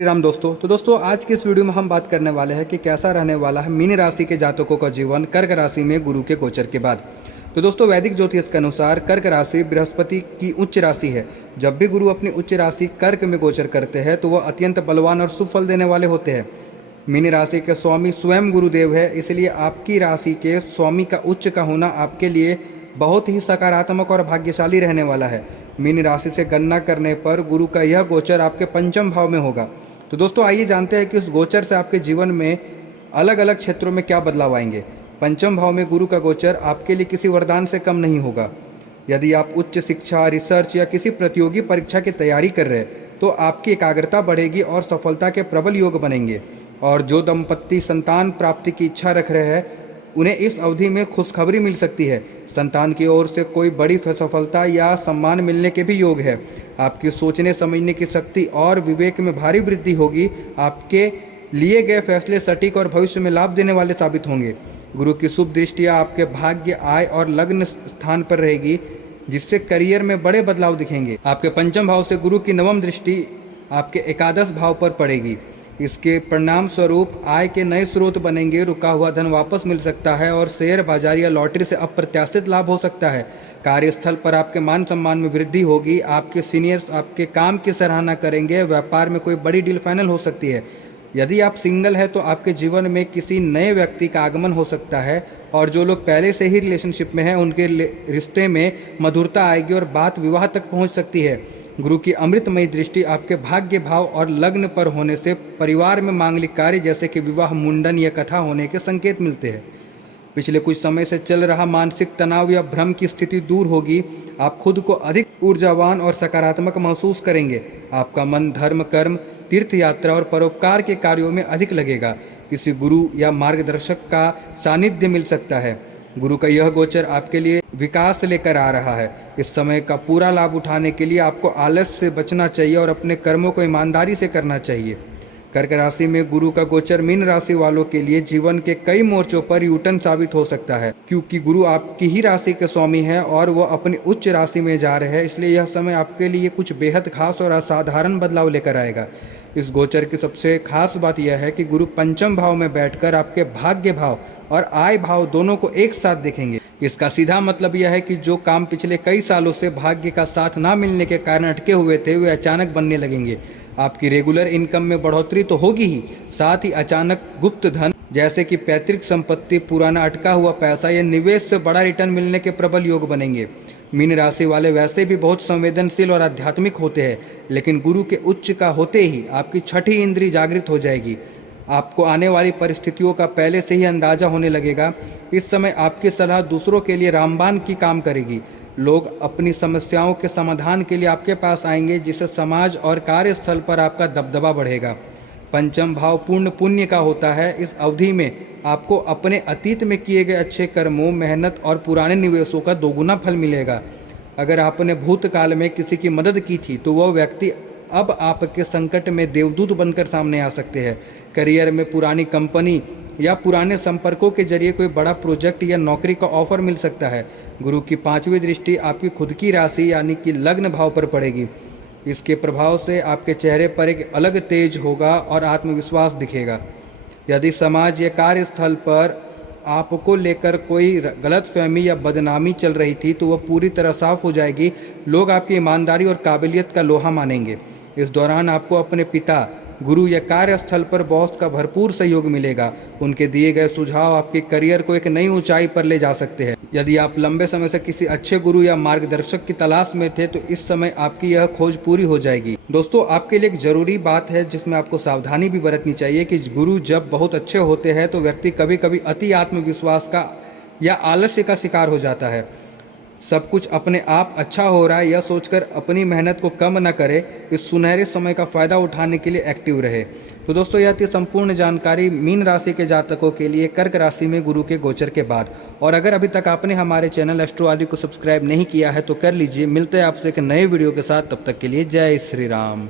राम दोस्तों। दोस्तों आज की इस वीडियो में हम बात करने वाले हैं कि कैसा रहने वाला है मीन राशि के जातकों का जीवन कर्क राशि में गुरु के गोचर के बाद। तो दोस्तों वैदिक ज्योतिष के अनुसार कर्क राशि बृहस्पति की उच्च राशि है। जब भी गुरु अपनी उच्च राशि कर्क में गोचर करते हैं तो वह अत्यंत बलवान और शुभ फल देने वाले होते हैं। मीन राशि के स्वामी स्वयं गुरुदेव है, इसलिए आपकी राशि के स्वामी का उच्च का होना आपके लिए बहुत ही सकारात्मक और भाग्यशाली रहने वाला है। मीन राशि से गणना करने पर गुरु का यह गोचर आपके पंचम भाव में होगा। तो दोस्तों आइए जानते हैं कि उस गोचर से आपके जीवन में अलग अलग क्षेत्रों में क्या बदलाव आएंगे। पंचम भाव में गुरु का गोचर आपके लिए किसी वरदान से कम नहीं होगा। यदि आप उच्च शिक्षा, रिसर्च या किसी प्रतियोगी परीक्षा की तैयारी कर रहे हैं तो आपकी एकाग्रता बढ़ेगी और सफलता के प्रबल योग बनेंगे। और जो दंपत्ति संतान प्राप्ति की इच्छा रख रहे हैं उन्हें इस अवधि में खुशखबरी मिल सकती है। संतान की ओर से कोई बड़ी सफलता या सम्मान मिलने के भी योग है। आपकी सोचने समझने की शक्ति और विवेक में भारी वृद्धि होगी। आपके लिए गए फैसले सटीक और भविष्य में लाभ देने वाले साबित होंगे। गुरु की शुभ दृष्टियाँ आपके भाग्य, आय और लग्न स्थान पर रहेगी, जिससे करियर में बड़े बदलाव दिखेंगे। आपके पंचम भाव से गुरु की नवम दृष्टि आपके एकादश भाव पर पड़ेगी। इसके परिणाम स्वरूप आय के नए स्रोत बनेंगे। रुका हुआ धन वापस मिल सकता है और शेयर बाजार या लॉटरी से अप्रत्याशित लाभ हो सकता है। कार्यस्थल पर आपके मान सम्मान में वृद्धि होगी। आपके सीनियर्स आपके काम की सराहना करेंगे। व्यापार में कोई बड़ी डील फाइनल हो सकती है। यदि आप सिंगल है तो आपके जीवन में किसी नए व्यक्ति का आगमन हो सकता है और जो लोग पहले से ही रिलेशनशिप में हैं उनके रिश्ते में मधुरता आएगी और बात विवाह तक पहुंच सकती है। गुरु की अमृतमयी दृष्टि आपके भाग्य भाव और लग्न पर होने से परिवार में मांगलिक कार्य जैसे कि विवाह, मुंडन या कथा होने के संकेत मिलते हैं। पिछले कुछ समय से चल रहा मानसिक तनाव या भ्रम की स्थिति दूर होगी। आप खुद को अधिक ऊर्जावान और सकारात्मक महसूस करेंगे। आपका मन धर्म, कर्म, तीर्थ यात्रा और परोपकार के कार्यों में अधिक लगेगा। किसी गुरु या मार्गदर्शक का सानिध्य मिल सकता है। गुरु का यह गोचर आपके लिए विकास लेकर आ रहा है। इस समय का पूरा लाभ उठाने के लिए आपको आलस से बचना चाहिए और अपने कर्मों को ईमानदारी से करना चाहिए। कर्क राशि में गुरु का गोचर मीन राशि वालों के लिए जीवन के कई मोर्चों पर यूटर्न साबित हो सकता है, क्योंकि गुरु आपकी ही राशि के स्वामी है और वह अपनी उच्च राशि में जा रहे हैं। इसलिए यह समय आपके लिए कुछ बेहद खास और असाधारण बदलाव लेकर आएगा। इस गोचर की सबसे खास बात यह है कि गुरु पंचम भाव में बैठकर आपके भाग्य भाव और आय भाव दोनों को एक साथ देखेंगे। इसका सीधा मतलब यह है कि जो काम पिछले कई सालों से भाग्य का साथ ना मिलने के कारण अटके हुए थे वे अचानक बनने लगेंगे। आपकी रेगुलर इनकम में बढ़ोतरी तो होगी ही, साथ ही अचानक गुप्त धन जैसे कि पैतृक संपत्ति, पुराना अटका हुआ पैसा या निवेश से बड़ा रिटर्न मिलने के प्रबल योग बनेंगे। मीन राशि वाले वैसे भी बहुत संवेदनशील और आध्यात्मिक होते हैं, लेकिन गुरु के उच्च का होते ही आपकी छठी इंद्री जागृत हो जाएगी। आपको आने वाली परिस्थितियों का पहले से ही अंदाजा होने लगेगा। इस समय आपकी सलाह दूसरों के लिए रामबाण की काम करेगी। लोग अपनी समस्याओं के समाधान के लिए आपके पास आएंगे, जिससे समाज और कार्यस्थल पर आपका दबदबा बढ़ेगा। पंचम भाव पूर्ण पुण्य का होता है। इस अवधि में आपको अपने अतीत में किए गए अच्छे कर्मों, मेहनत और पुराने निवेशों का दोगुना फल मिलेगा। अगर आपने भूतकाल में किसी की मदद की थी तो वह व्यक्ति अब आपके संकट में देवदूत बनकर सामने आ सकते हैं। करियर में पुरानी कंपनी या पुराने संपर्कों के जरिए कोई बड़ा प्रोजेक्ट या नौकरी का ऑफर मिल सकता है। गुरु की पांचवी दृष्टि आपकी खुद की राशि यानी कि लग्न भाव पर पड़ेगी। इसके प्रभाव से आपके चेहरे पर एक अलग तेज होगा और आत्मविश्वास दिखेगा। यदि समाज या कार्यस्थल पर आपको लेकर कोई गलतफहमी या बदनामी चल रही थी तो वह पूरी तरह साफ हो जाएगी। लोग आपकी ईमानदारी और काबिलियत का लोहा मानेंगे। इस दौरान आपको अपने पिता, गुरु या कार्यस्थल पर बॉस का भरपूर सहयोग मिलेगा। उनके दिए गए सुझाव आपके करियर को एक नई ऊंचाई पर ले जा सकते हैं। यदि आप लंबे समय से किसी अच्छे गुरु या मार्गदर्शक की तलाश में थे तो इस समय आपकी यह खोज पूरी हो जाएगी। दोस्तों आपके लिए एक जरूरी बात है जिसमें आपको सावधानी भी बरतनी चाहिए कि गुरु जब बहुत अच्छे होते हैं तो व्यक्ति कभी कभी अति आत्मविश्वास का या आलस्य का शिकार हो जाता है। सब कुछ अपने आप अच्छा हो रहा है यह सोचकर अपनी मेहनत को कम न करे। इस सुनहरे समय का फायदा उठाने के लिए एक्टिव रहे। तो दोस्तों यह थी संपूर्ण जानकारी मीन राशि के जातकों के लिए कर्क राशि में गुरु के गोचर के बाद। और अगर अभी तक आपने हमारे चैनल एस्ट्रो आदि को सब्सक्राइब नहीं किया है तो कर लीजिए। मिलते हैं आपसे एक नए वीडियो के साथ, तब तक के लिए जय श्री राम।